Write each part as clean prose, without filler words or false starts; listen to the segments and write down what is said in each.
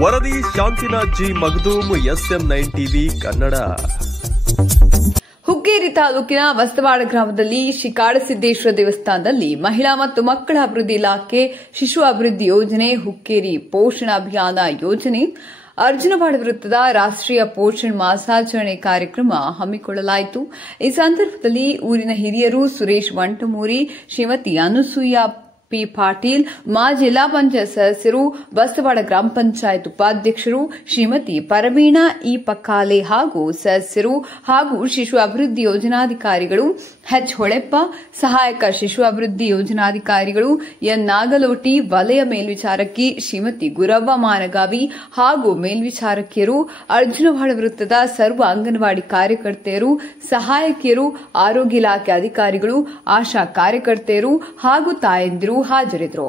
ವರದಿ Shantinath G Magdum SM9 TV Kannada. Hukkeri ತಾಲೂಕಿನ ವಸ್ತವಾಡ ಗ್ರಾಮದಲ್ಲಿ ಶಿಕಾಡಸಿದ್ದೇಶ್ವರ ದೇವಸ್ಥಾನದಲ್ಲಿ ಮಹಿಳಾ ಮತ್ತು ಮಕ್ಕಳ ಅಭಿವೃದ್ಧಿ ಇಲಾಖೆ ಶಿಶು ಅಭಿವೃದ್ಧಿ ಯೋಜನೆ, ಹುಕ್ಕೇರಿ ಪೋಷಣ ಅಭಿಯಾನ ಯೋಜನೆ, ಅರ್ಜುನವಾಡ ವೃತ್ತದ ರಾಷ್ಟ್ರೀಯ ಪೋಷಣ್ ಮಾಸಾಚರಣೆ ಕಾರ್ಯಕ್ರಮ ಹಮ್ಮಿಕೊಳ್ಳಲಾಯಿತು. ಈ ಸಂದರ್ಭದಲ್ಲಿ ಊರಿನ ಹಿರಿಯರು ಸುರೇಶ್ ವಂಟಮೂರಿ, ಶ್ರೀಮತಿ ಅನುಸೂಯ ಪಿ ಪಾಟೀಲ್, ಮಾಜಿ ಜಿಲ್ಲಾ ಪಂಚಾಯತ್ ಸದಸ್ಯರು, ಬಸ್ತವಾಡ ಗ್ರಾಮ ಪಂಚಾಯತ್ ಉಪಾಧ್ಯಕ್ಷರು ಶ್ರೀಮತಿ ಪರವೀಣಾ ಇ ಪಕ್ಕಾಲೆ ಹಾಗೂ ಸದಸ್ಯರು ಹಾಗೂ ಶಿಶು ಅಭಿವೃದ್ಧಿ ಯೋಜನಾಧಿಕಾರಿಗಳು ಎಚ್ ಹೊಳೆಪ್ಪ, ಸಹಾಯಕ ಶಿಶು ಅಭಿವೃದ್ಧಿ ಯೋಜನಾಧಿಕಾರಿಗಳು ಎನ್ ನಾಗಲೋಟಿ, ವಲಯ ಮೇಲ್ವಿಚಾರಕಿ ಶ್ರೀಮತಿ ಗುರವ್ವ ಮಾನಗಾವಿ ಹಾಗೂ ಮೇಲ್ವಿಚಾರಕಿಯರು, ಅರ್ಜುನವಾಡ ವೃತ್ತದ ಸರ್ವ ಅಂಗನವಾಡಿ ಕಾರ್ಯಕರ್ತೆಯರು, ಸಹಾಯಕಿಯರು, ಆರೋಗ್ಯ ಇಲಾಖೆ ಅಧಿಕಾರಿಗಳು, ಆಶಾ ಕಾರ್ಯಕರ್ತೆಯರು ಹಾಗೂ ತಾಯಂದಿರು ಹಾಜರಿದ್ದರು.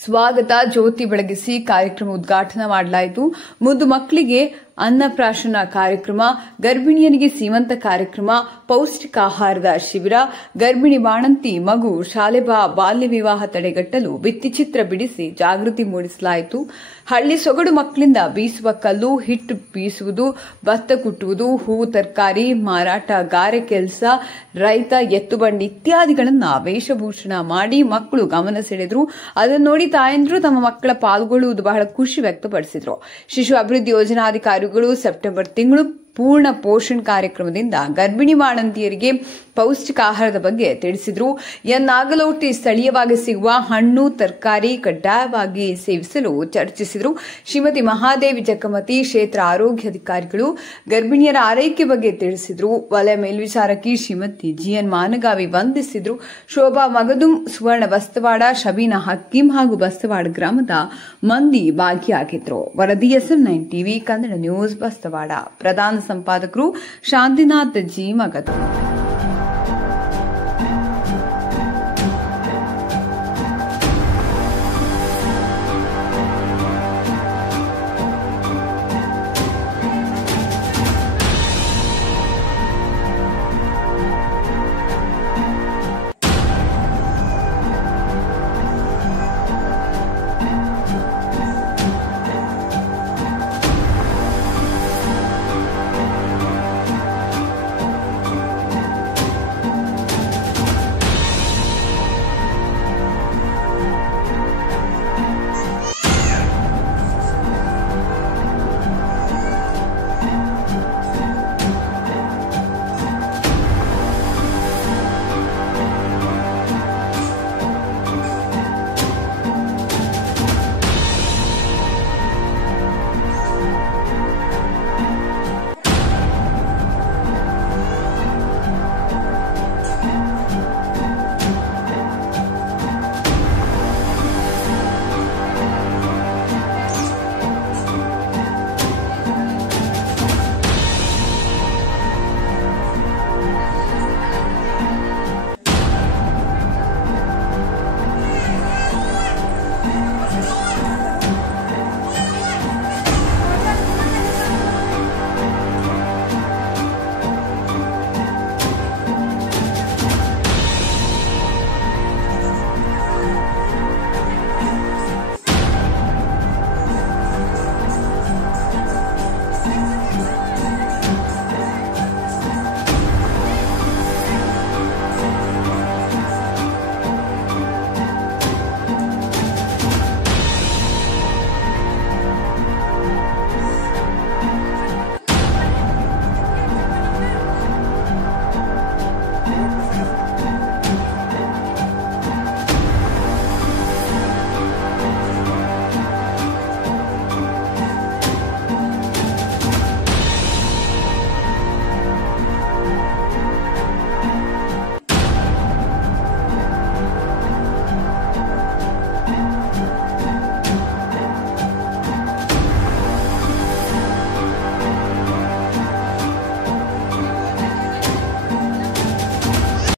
ಸ್ವಾಗತ ಜ್ಯೋತಿ ಬೆಳಗಿಸಿ ಕಾರ್ಯಕ್ರಮ ಉದ್ಘಾಟನೆ ಮಾಡಲಾಯಿತು. ಮುದ್ದು ಮಕ್ಕಳಿಗೆ ಅನ್ನಪ್ರಾಶನ ಕಾರ್ಯಕ್ರಮ, ಗರ್ಭಿಣಿಯರಿಗೆ ಸೀಮಂತ ಕಾರ್ಯಕ್ರಮ, ಪೌಷ್ಟಿಕಾಹಾರದ ಶಿಬಿರ, ಗರ್ಭಿಣಿ ಬಾಣಂತಿ ಮಗು ಶಾಲೆ ಬಾಲ್ಯ ವಿವಾಹ ತಡೆಗಟ್ಟಲು ಭಿತ್ತಿಚಿತ್ರ ಬಿಡಿಸಿ ಜಾಗೃತಿ ಮೂಡಿಸಲಾಯಿತು. ಹಳ್ಳಿ ಸೊಗಡು ಮಕ್ಕಳಿಂದ ಬೀಸುವ ಕಲ್ಲು, ಹಿಟ್ಟು ಬೀಸುವುದು, ಭತ್ತ ಕುಟ್ಟುವುದು, ಹೂವು ತರಕಾರಿ ಮಾರಾಟ, ಗಾರೆ ಕೆಲಸ, ರೈತ ಎತ್ತುಬಂಡಿ ಇತ್ಯಾದಿಗಳನ್ನು ವೇಷಭೂಷಣ ಮಾಡಿ ಮಕ್ಕಳು ಗಮನ ಸೆಳೆದರು. ಅದನ್ನು ನೋಡಿ ತಾಯಂದಿರು ತಮ್ಮ ಮಕ್ಕಳ ಪಾಲ್ಗೊಳ್ಳುವುದು ಬಹಳ ಖುಷಿ ವ್ಯಕ್ತಪಡಿಸಿದರು. ಶಿಶು ಅಭಿವೃದ್ಧಿ ಯೋಜನಾಧಿಕಾರಿಗಳು ಸೆಪ್ಟೆಂಬರ್ ತಿಂಗಳು ಪೂರ್ಣ ಪೋಷಣ್ ಕಾರ್ಯಕ್ರಮದಿಂದ ಗರ್ಭಿಣಿ ಬಾಣಂತಿಯರಿಗೆ ಪೌಷ್ಟಿಕ ಆಹಾರದ ಬಗ್ಗೆ ತಿಳಿಸಿದರು. ಎನ್ ನಾಗಲೋಟಿ ಸ್ಥಳೀಯವಾಗಿ ಸಿಗುವ ಹಣ್ಣು ತರಕಾರಿ ಕಡ್ಡಾಯವಾಗಿ ಸೇವಿಸಲು ಚರ್ಚಿಸಿದರು. ಶ್ರೀಮತಿ ಮಹಾದೇವಿ ಜಕ್ಕಮತಿ ಕ್ಷೇತ್ರ ಆರೋಗ್ಯಾಧಿಕಾರಿಗಳು ಗರ್ಭಿಣಿಯರ ಆರೈಕೆ ಬಗ್ಗೆ ತಿಳಿಸಿದರು. ವಲಯ ಮೇಲ್ವಿಚಾರಕಿ ಶ್ರೀಮತಿ ಜಿಎನ್ ಮಾನಗಾವಿ ವಂದಿಸಿದರು. ಶೋಭಾ ಮಗದುಂ, ಸುವರ್ಣ ಬಸ್ತವಾಡ, ಶಬೀನಾ ಹಕ್ಕೀಂ ಹಾಗೂ ಬಸ್ತವಾಡ ಗ್ರಾಮದ ಮಂದಿ ಭಾಗಿಯಾಗಿದ್ದರು. ವರದಿ SM9 TV Kannada news, Bastawada. ಪ್ರಧಾನ ಸಂಪಾದಕರು ಶಾಂತಿನಾಥ್ ಜಿ ಮಗದುಂ.